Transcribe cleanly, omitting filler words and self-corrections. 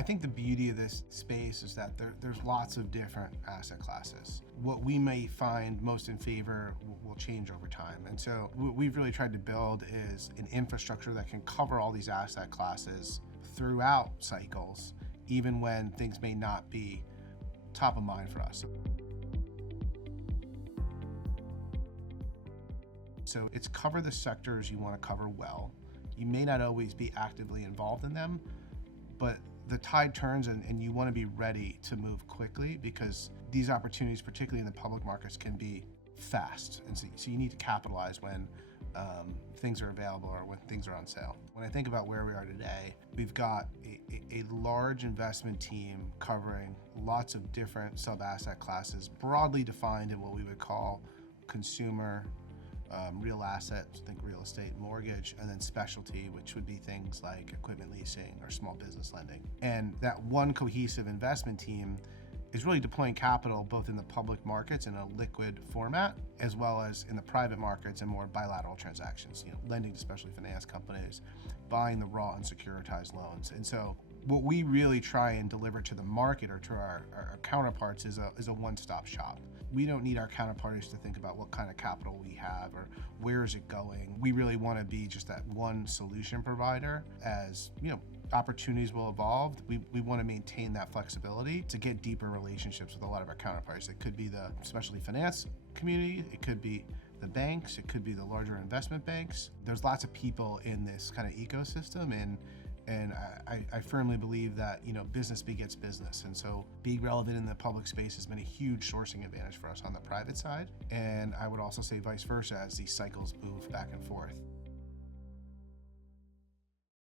I think the beauty of this space is that there's lots of different asset classes. What we may find most in favor will change over time. And so what we've really tried to build is an infrastructure that can cover all these asset classes throughout cycles, even when things may not be top of mind for us. So it's cover the sectors you want to cover well. You may not always be actively involved in them, but the tide turns and you want to be ready to move quickly, because these opportunities, particularly in the public markets, can be fast. And so you need to capitalize when things are available or when things are on sale. When I think about where we are today, we've got a large investment team covering lots of different sub-asset classes, broadly defined in what we would call consumer, real assets, think real estate, mortgage, and then specialty, which would be things like equipment leasing or small business lending. And that one cohesive investment team is really deploying capital both in the public markets in a liquid format, as well as in the private markets and more bilateral transactions, lending to specialty finance companies, buying the raw and securitized loans. And so what we really try and deliver to the market or to our counterparts is a one-stop shop. We don't need our counterparties to think about what kind of capital we have or where is it going. We really want to be just that one solution provider. As opportunities will evolve, we want to maintain that flexibility to get deeper relationships with a lot of our counterparties. It could be the specialty finance community, it could be the banks, it could be the larger investment banks. There's lots of people in this kind of ecosystem, and I firmly believe that business begets business, and so being relevant in the public space has been a huge sourcing advantage for us on the private side. And I would also say vice versa as these cycles move back and forth.